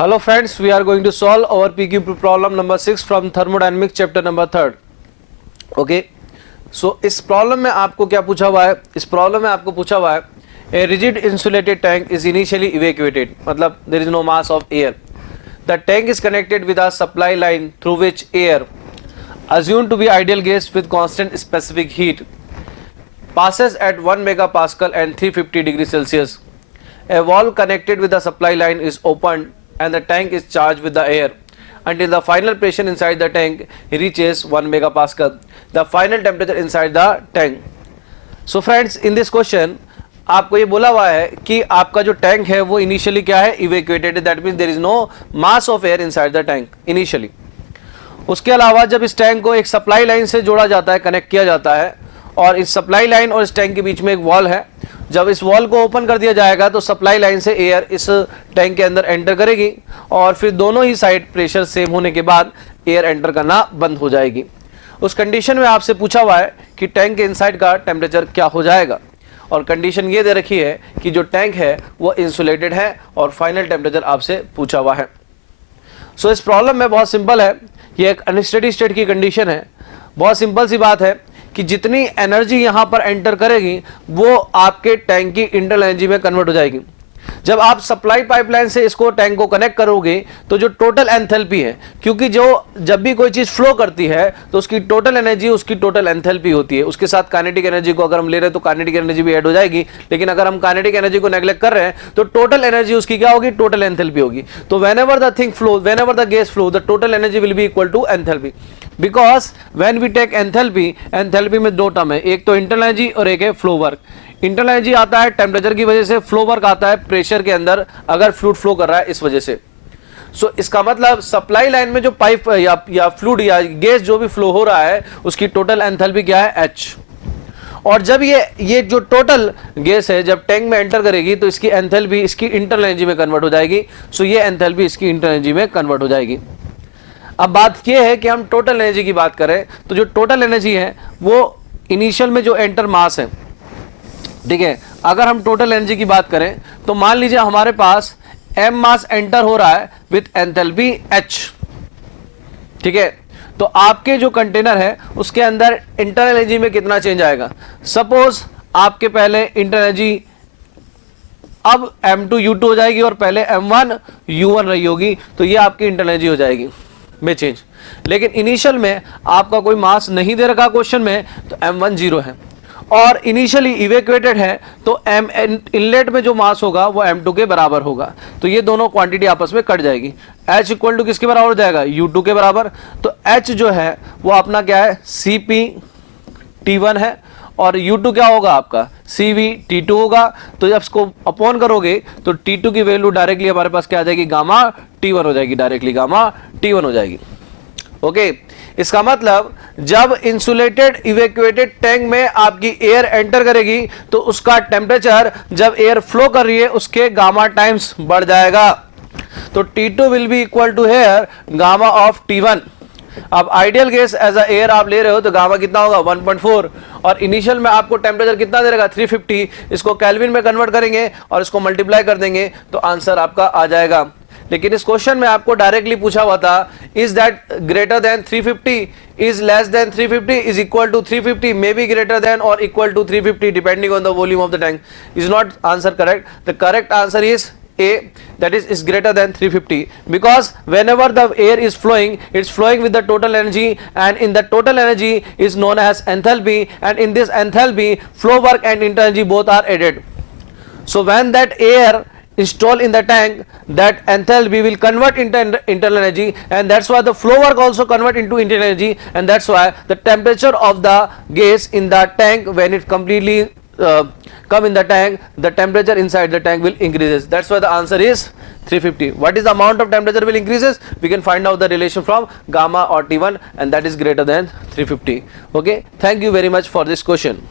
Hello friends, we are going to solve our PQ problem number 6 from thermodynamics chapter number 3rd. Okay, so इस problem में आपको क्या पूछा हुआ है? इस प्रॉब्लम में आपको पूछा हुआ है a rigid insulated tank is initially evacuated, मतलब there is no mass of air. The tank is connected with a supply line through which air, assumed to be ideal gas with constant specific heat, passes at 1 megapascal and 350 degrees Celsius. A valve connected with the supply line is opened and the tank is charged with the air until the final pressure inside the tank reaches 1 megapascal, the final temperature inside the tank. So friends, in this question आपको ये बोला हुआ है कि आपका जो tank है वो इनिशियली क्या है, evacuated, that means there is no mass of air inside the tank initially. उसके अलावा जब इस टैंक को एक सप्लाई लाइन से जोड़ा जाता है, कनेक्ट किया जाता है, और इस सप्लाई लाइन और इस टैंक के बीच में एक वॉल है, जब इस वॉल को ओपन कर दिया जाएगा तो सप्लाई लाइन से एयर इस टैंक के अंदर एंटर करेगी और फिर दोनों ही साइड प्रेशर सेम होने के बाद एयर एंटर करना बंद हो जाएगी. उस कंडीशन में आपसे पूछा हुआ है कि टैंक के इनसाइड का टेम्परेचर क्या हो जाएगा, और कंडीशन ये दे रखी है कि जो टैंक है वो इंसुलेटेड है और फाइनल टेम्परेचर आपसे पूछा हुआ है. सो इस प्रॉब्लम में बहुत सिंपल है, ये एक अनस्टेडी स्टेट की कंडीशन है. बहुत सिंपल सी बात है कि जितनी एनर्जी यहाँ पर एंटर करेगी वो आपके टैंक की इंटरनल एनर्जी में कन्वर्ट हो जाएगी. जब आप सप्लाई पाइपलाइन से इसको टैंक को कनेक्ट करोगे तो जो टोटल एंथैल्पी है, क्योंकि जब भी कोई चीज फ्लो करती है तो उसकी टोटल एनर्जी उसकी टोटल एंथैल्पी होती है. उसके साथ काइनेटिक एनर्जी को अगर हम ले रहे हैं तो काइनेटिक एनर्जी भी ऐड हो जाएगी, लेकिन अगर हम काइनेटिक एनर्जी को नेग्लेक्ट कर रहे हैं तो टोटल एनर्जी उसकी क्या होगी, टोटल एंथैल्पी होगी. तो whenever the thing flow, whenever the gas flow, the total energy will be equal to enthalpy. Because when we take enthalpy, enthalpy में दो टर्म है, एक तो इंटरनल एनर्जी और एक है फ्लो वर्क. इंटरनल एनर्जी आता है टेम्परेचर की वजह से, फ्लो वर्क आता है प्रेशर के अंदर अगर फ्लूइड फ्लो कर रहा है इस वजह से. सो इसका मतलब सप्लाई लाइन में जो पाइप या फ्लूइड या गैस जो भी फ्लो हो रहा है उसकी टोटल एंथैल्पी क्या है, H. और जब ये जो टोटल गैस है जब टैंक में एंटर करेगी तो इसकी एंथैल्पी इसकी इंटरनल एनर्जी में कन्वर्ट हो जाएगी. सो ये एंथैल्पी इसकी इंटरनल एनर्जी में कन्वर्ट हो जाएगी. अब बात यह है कि हम टोटल एनर्जी की बात करें तो जो टोटल एनर्जी है वो इनिशियल में जो एंटर मास है, ठीक है, अगर हम टोटल एनर्जी की बात करें तो मान लीजिए हमारे पास m मास एंटर हो रहा है विथ एंथैल्पी H, ठीक है. तो आपके जो कंटेनर है उसके अंदर इंटरनल एनर्जी में कितना चेंज आएगा. सपोज आपके पहले इंटरनल एनर्जी अब M2 U2 हो जाएगी और पहले M1 U1 रही होगी, तो ये आपकी इंटरनल एनर्जी हो जाएगी में चेंज. लेकिन इनिशियल में आपका कोई मास नहीं दे रखा क्वेश्चन में, तो M1 0 है और इनिशियली इवैक्यूएटेड है तो इनलेट में जो मास होगा वो M2 के बराबर होगा. तो ये दोनों क्वांटिटी आपस में कट जाएगी. H इक्वल टू किसके बराबर हो जाएगा, U2 के बराबर. तो H जो है वो अपना क्या है, CpT1 है और U2 क्या होगा आपका, CvT2 होगा. तो जब इसको अपॉन करोगे तो T2 की वैल्यू डायरेक्टली हमारे पास क्या आ जाएगी, गामा T1 हो जाएगी, डायरेक्टली गामा T1 हो जाएगी. ओके, इसका मतलब जब इंसुलेटेड इवैक्यूएटेड टैंक में आपकी एयर एंटर करेगी तो उसका टेम्परेचर जब एयर फ्लो कर रही है उसके गामा टाइम्स बढ़ जाएगा. तो T2 will be equal to here gamma of T1. अब ideal gas as a air आप ले रहे हो तो गामा कितना होगा, 1.4, और इनिशियल में आपको टेम्परेचर कितना दे रहेगा, 350. इसको केल्विन में कन्वर्ट करेंगे और इसको मल्टीप्लाई कर देंगे तो आंसर आपका आ जाएगा. लेकिन इस क्वेश्चन में आपको डायरेक्टली पूछा हुआ था, is that greater than 350, is less than 350, is equal to 350, may be greater than और equal to 350 depending on the volume of the tank. Is not answer correct. The correct answer is A, that is greater than 350, because whenever the air is flowing, it's flowing with the total energy, and in the total energy is known as enthalpy, and in this enthalpy flow work and internal energy both are added. So when that air installed in the tank, that enthalpy will convert into internal energy, and that's why the flow work also convert into internal energy, and that's why the temperature of the gas in the tank when it completely come in the tank, the temperature inside the tank will increases. That's why the answer is 350. What is the amount of temperature will increases? We can find out the relation from gamma or T1, and that is greater than 350. Okay, thank you very much for this question.